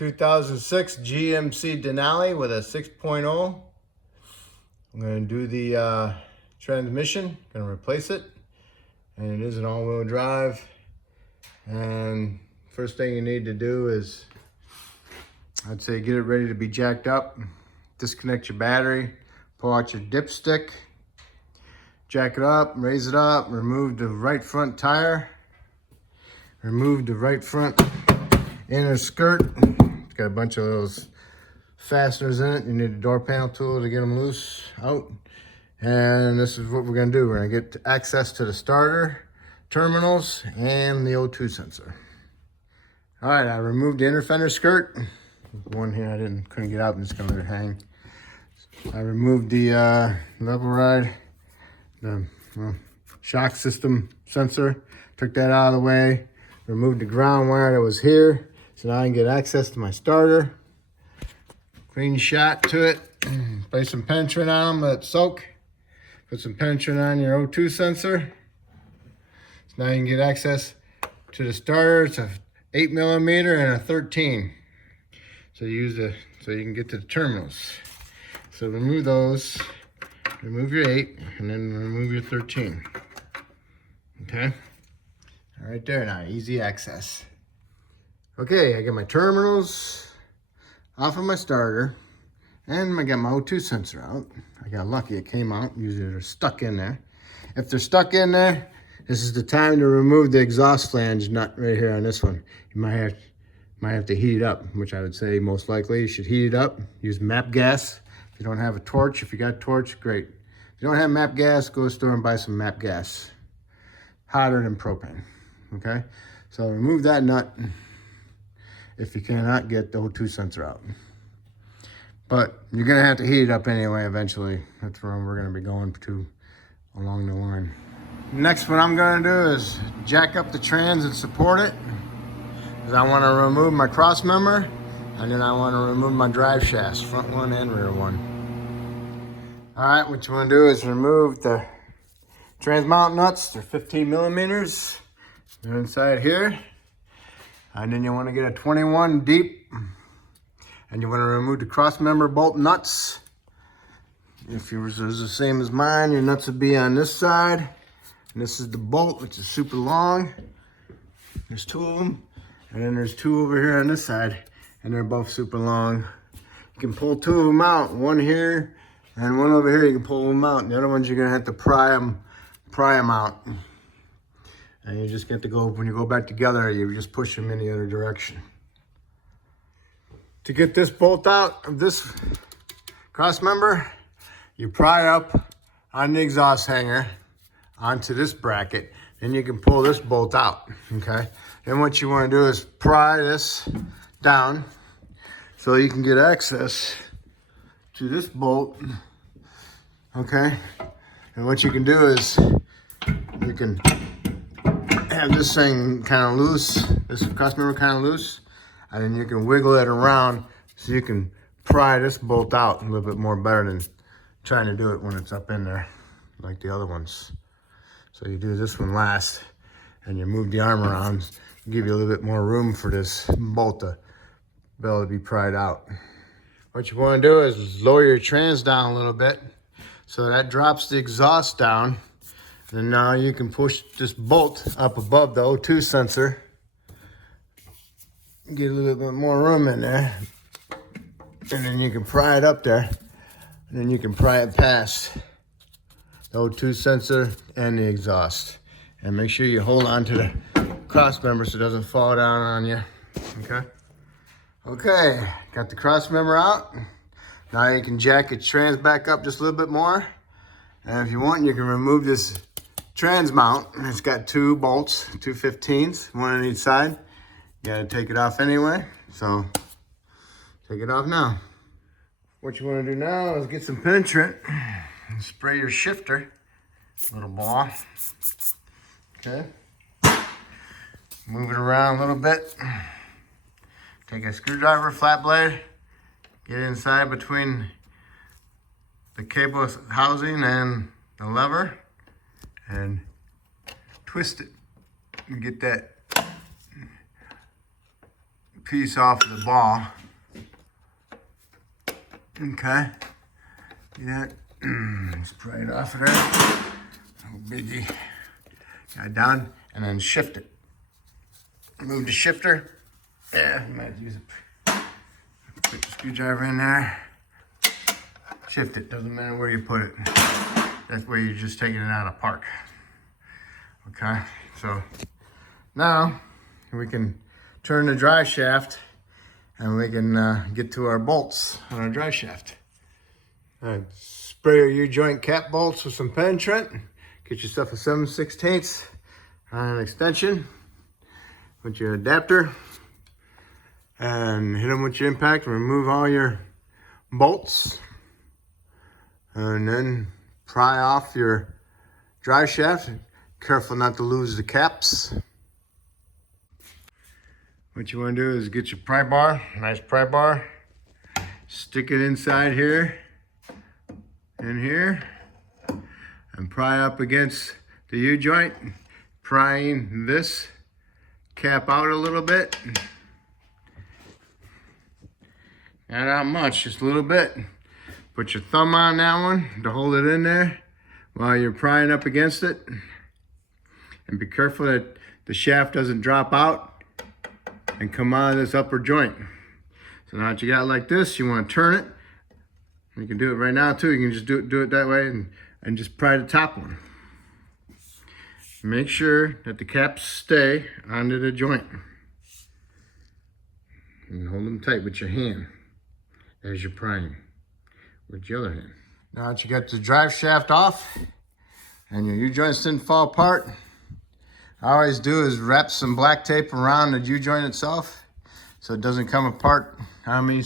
2006 GMC Denali with a 6.0. I'm going to do the transmission, going to replace it, and it is an all-wheel drive. And first thing you need to do is, I'd say, get it ready to be jacked up, disconnect your battery, pull out your dipstick, jack it up, raise it up, remove the right front tire, remove the right front inner skirt. It's got a bunch of those fasteners in it. You need a door panel tool to get them loose out. And this is what we're gonna do. We're gonna get access to the starter terminals and the O2 sensor. All right, I removed the inner fender skirt. One here I couldn't get out, I'm just gonna let it hang. I removed the level ride, the shock system sensor, took that out of the way, removed the ground wire that was here, so now I can get access to my starter. Clean shot to it, spray some penetrant on them, let it soak. Put some penetrant on your O2 sensor. So now you can get access to the starter. It's a 8mm and a 13. So you can get to the terminals. So remove those, remove your 8, and then remove your 13. Okay? All right there now, easy access. Okay, I got my terminals off of my starter, and I got my O2 sensor out. I got lucky, it came out. Usually they're stuck in there. If they're stuck in there, this is the time to remove the exhaust flange nut right here on this one. You might have to heat it up, which I would say most likely you should heat it up. Use MAP gas. If you don't have a torch, if you got a torch, great. If you don't have MAP gas, go to the store and buy some MAP gas. Hotter than propane, okay? So remove that nut if you cannot get the O2 sensor out. But you're gonna have to heat it up anyway eventually. That's where we're gonna be going to along the line. Next, what I'm gonna do is jack up the trans and support it, because I wanna remove my cross member, and then I wanna remove my drive shafts, front one and rear one. All right, what you wanna do is remove the trans mount nuts. They're 15mm. They're inside here. And then you want to get a 21 deep, and you want to remove the cross member bolt nuts. If yours is the same as mine, your nuts would be on this side, and this is the bolt, which is super long. There's 2 of them, and then there's 2 over here on this side, and they're both super long. You can pull 2 of them out, one here and one over here. You can pull them out. The other ones you're gonna have to pry them out. And you just get to go, when you go back together, you just push them in the other direction. To get this bolt out of this cross member, you pry up on the exhaust hanger onto this bracket, then you can pull this bolt out, okay? Then what you want to do is pry this down so you can get access to this bolt, okay? And what you can do is you can have this thing kind of loose, this cross member kind of loose, and then you can wiggle it around so you can pry this bolt out a little bit more better than trying to do it when it's up in there like the other ones. So you do this one last, and you move the arm around, give you a little bit more room for this bolt to be able to be pried out. What you want to do is lower your trans down a little bit so that drops the exhaust down. And now you can push this bolt up above the O2 sensor. Get a little bit more room in there. And then you can pry it up there. And then you can pry it past the O2 sensor and the exhaust. And make sure you hold on to the cross member so it doesn't fall down on you. Okay? Okay, got the cross member out. Now you can jack your trans back up just a little bit more. And if you want, you can remove this trans mount. It's got 2 bolts, 2 15s, one on each side. You gotta take it off anyway, so take it off now. What you wanna do now is get some penetrant and spray your shifter, little ball. Okay. Move it around a little bit. Take a screwdriver, flat blade, get inside between the cable housing and the lever, and twist it and get that piece off of the ball. Okay. See that? Just pry it off of there. Oh, biggie. Got it down and then shift it. Move the shifter. Yeah, you might use a quick screwdriver in there. Shift it, doesn't matter where you put it. That's where you're just taking it out of park. Okay, so now we can turn the drive shaft and we can get to our bolts on our drive shaft. Spray your U-joint cap bolts with some penetrant. Get yourself a 7/16 on an extension with your adapter and hit them with your impact and remove all your bolts. And then pry off your drive shaft. Careful not to lose the caps. What you want to do is get your pry bar, nice pry bar, stick it inside here and here, and pry up against the U-joint, prying this cap out a little bit. Not that much, just a little bit. Put your thumb on that one to hold it in there while you're prying up against it. And be careful that the shaft doesn't drop out and come out of this upper joint. So now that you got it like this, you want to turn it. You can do it right now too. You can just do it that way and just pry the top one. Make sure that the caps stay onto the joint. And hold them tight with your hand as you're prying with your other hand. Now that you got the drive shaft off and your U-joints didn't fall apart, I always do is wrap some black tape around the U-joint itself so it doesn't come apart on me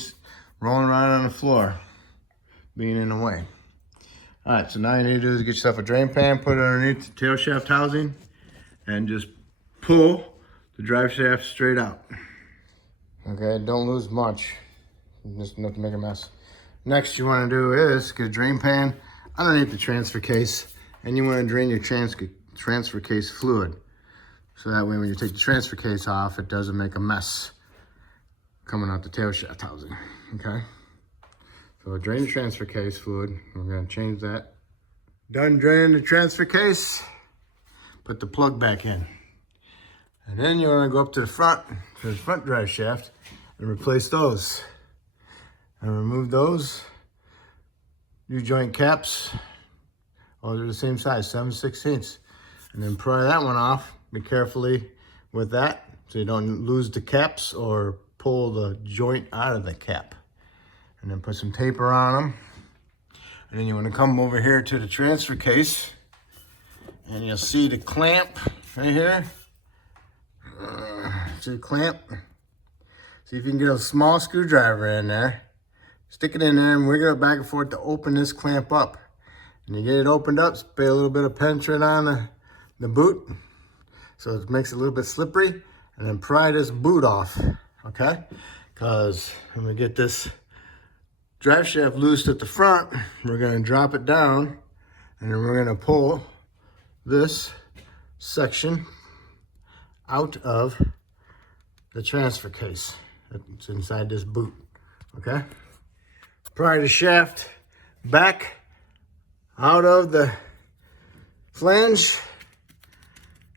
rolling around on the floor, being in the way. All right, so now you need to do is get yourself a drain pan, put it underneath the tail shaft housing, and just pull the drive shaft straight out. Okay, don't lose much, just enough to make a mess. Next you want to do is get a drain pan underneath the transfer case, and you want to drain your transfer case fluid. So that way when you take the transfer case off, it doesn't make a mess coming out the tail shaft housing, okay? So drain the transfer case fluid. We're gonna change that. Done draining the transfer case, put the plug back in. And then you wanna go up to the front drive shaft and replace those. And remove those U-joint caps. Oh, they're the same size, 7/16. And then pry that one off. Be carefully with that so you don't lose the caps or pull the joint out of the cap. And then put some tape around them. And then you want to come over here to the transfer case and you'll see the clamp right here. See the clamp? See if you can get a small screwdriver in there. Stick it in there and wiggle it back and forth to open this clamp up. And you get it opened up, spray a little bit of penetrant on the boot so it makes it a little bit slippery, and then pry this boot off, okay? Because when we get this drive shaft loose at the front, we're gonna drop it down and then we're gonna pull this section out of the transfer case. It's inside this boot, okay? Pry the shaft back out of the flange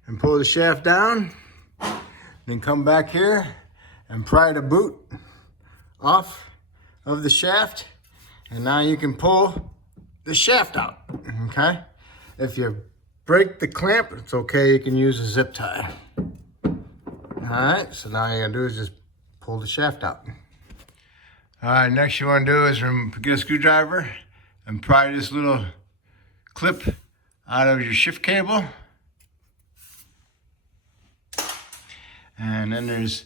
and pull the shaft down. Then come back here and pry the boot off of the shaft, and now you can pull the shaft out, okay? If you break the clamp, it's okay, you can use a zip tie. All right, so now all you gotta do is just pull the shaft out. All right, next you wanna do is get a screwdriver and pry this little clip out of your shift cable. And then there's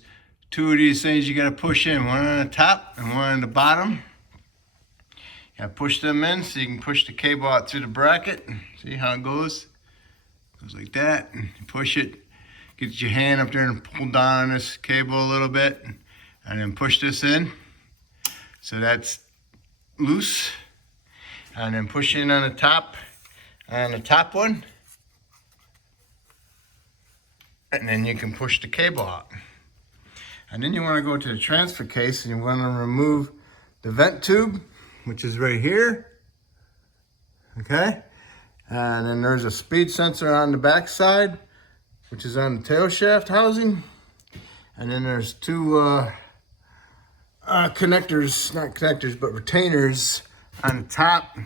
two of these things you gotta push in, one on the top and one on the bottom. You gotta push them in so you can push the cable out through the bracket. See how it goes? Goes like that. And you push it, get your hand up there and pull down on this cable a little bit, and then push this in. So that's loose. And then push in on the top one. And then you can push the cable out. And then you want to go to the transfer case and you want to remove the vent tube, which is right here. Okay. And then there's a speed sensor on the back side, which is on the tail shaft housing. And then there's two connectors, not connectors, but retainers on the top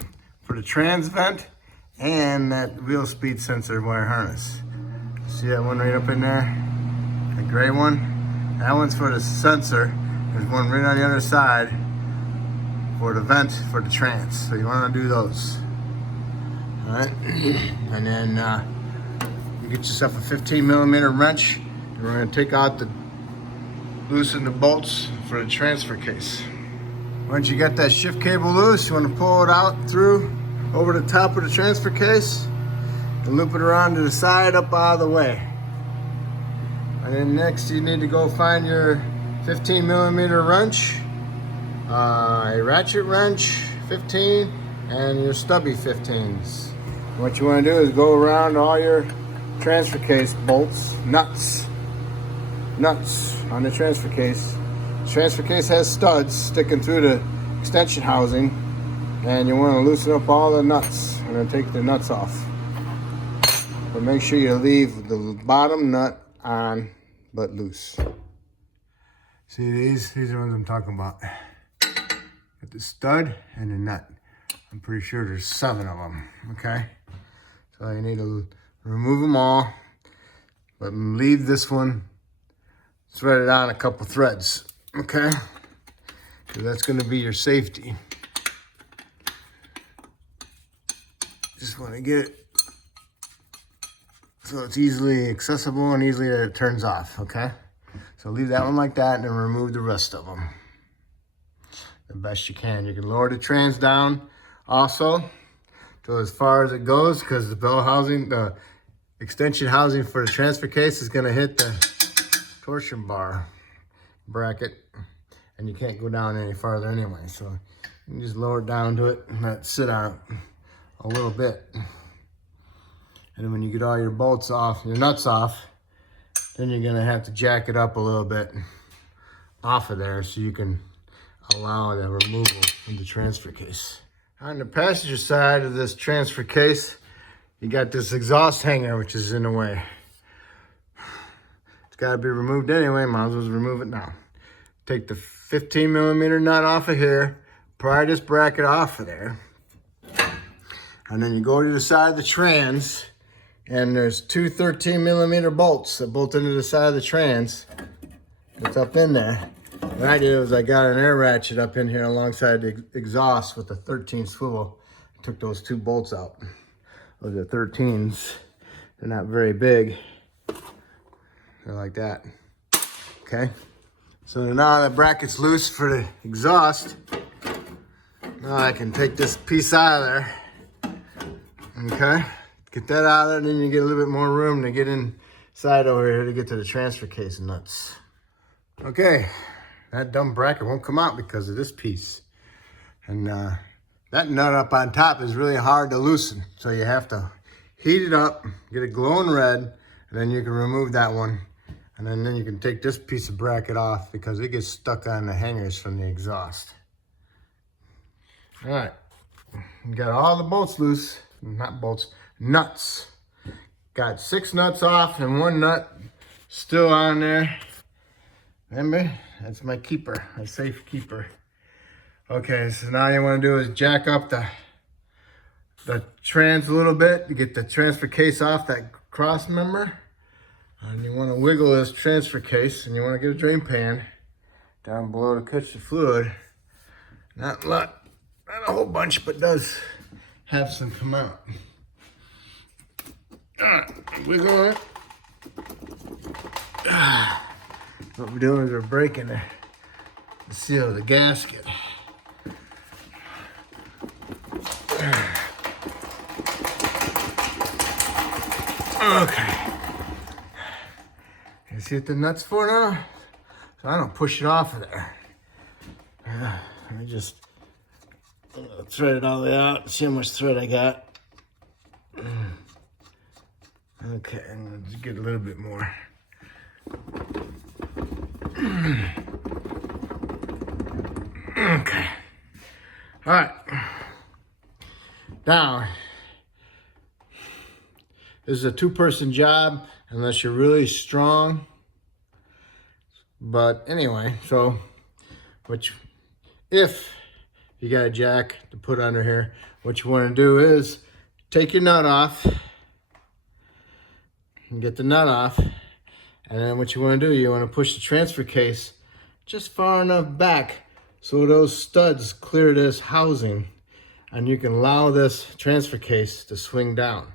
for the trans vent and that wheel speed sensor wire harness. See that one right up in there? The gray one? That one's for the sensor. There's one right on the other side for the vent for the trans. So you want to do those. All right, and then you get yourself a 15 millimeter wrench. And we're going to take out loosen the bolts for the transfer case. Once you got that shift cable loose, you want to pull it out through over the top of the transfer case and loop it around to the side up out of the way. And then next you need to go find your 15 millimeter wrench, a ratchet wrench 15, and your stubby 15s. What you want to do is go around all your transfer case bolts, nuts on the transfer case. The transfer case has studs sticking through the extension housing, and you want to loosen up all the nuts. I'm going to take the nuts off. But make sure you leave the bottom nut on but loose. See these are the ones I'm talking about. Got the stud and the nut. I'm pretty sure there's 7 of them, okay? So you need to remove them all, but leave this one threaded on a couple threads, okay? So that's gonna be your safety. Just wanna get it so it's easily accessible and easily that it turns off, okay? So leave that one like that and then remove the rest of them the best you can. You can lower the trans down also to as far as it goes, because the bell housing, the extension housing for the transfer case is going to hit the torsion bar bracket, and you can't go down any farther anyway. So you can just lower it down to it and let it sit on it a little bit. And then when you get all your bolts off, your nuts off, then you're going to have to jack it up a little bit off of there so you can allow the removal of the transfer case. On the passenger side of this transfer case, you got this exhaust hanger, which is in the way. It's got to be removed anyway. Might as well remove it now. Take the 15 millimeter nut off of here, pry this bracket off of there, and then you go to the side of the trans, and there's 2 13 millimeter bolts that bolt into the side of the trans. It's up in there. What I did was I got an air ratchet up in here alongside the exhaust with a 13 swivel. I took those 2 bolts out. Those are 13s. They're not very big. They're like that. Okay. So now the bracket's loose for the exhaust. Now I can take this piece out of there. Okay. Get that out of there, and then you get a little bit more room to get inside over here to get to the transfer case nuts. Okay. That dumb bracket won't come out because of this piece. And that nut up on top is really hard to loosen. So you have to heat it up, get it glowing red, and then you can remove that one. And then you can take this piece of bracket off because it gets stuck on the hangers from the exhaust. All right, you got all the bolts loose, not bolts, nuts. Got 6 nuts off and 1 nut still on there. Remember, that's my keeper, my safe keeper. Okay, so now you want to do is jack up the trans a little bit to get the transfer case off that cross member. And you want to wiggle this transfer case, and you want to get a drain pan down below to catch the fluid. Not a lot, not a whole bunch, but does have some come out. Wiggle it. What we're doing is we're breaking the seal of the gasket. Okay. You see what the nut's for now? So I don't push it off of there. Let me just thread it all the way out. See how much thread I got. Okay, I'm gonna just get a little bit more. Okay. All right. Now, this is a two-person job unless you're really strong. But anyway, so if you got a jack to put under here, what you want to do is take your nut off and get the nut off. And then what you want to do, you want to push the transfer case just far enough back so those studs clear this housing, and you can allow this transfer case to swing down.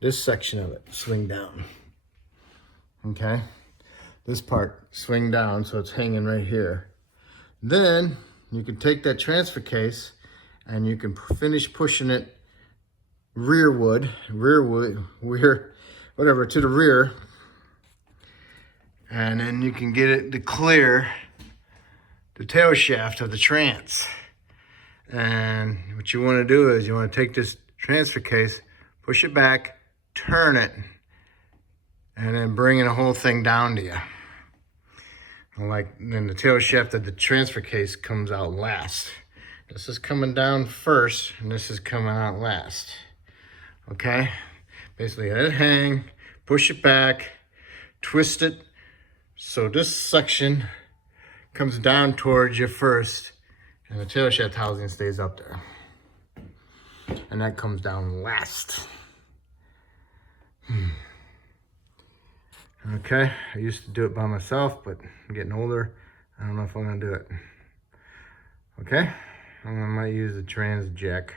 This section of it swing down. Okay, this part swing down so it's hanging right here. Then you can take that transfer case and you can finish pushing it rearward, whatever, to the rear. And then you can get it to clear the tail shaft of the trans. And what you want to do is you want to take this transfer case, push it back, turn it, and then bring the whole thing down to you. Like, then the tail shaft of the transfer case comes out last. This is coming down first, and this is coming out last. Okay? Basically, let it hang, push it back, twist it, so this section comes down towards you first, and the tail shaft housing stays up there. And that comes down last. Okay, I used to do it by myself, but I'm getting older. I don't know if I'm gonna do it. Okay, I might use the trans jack.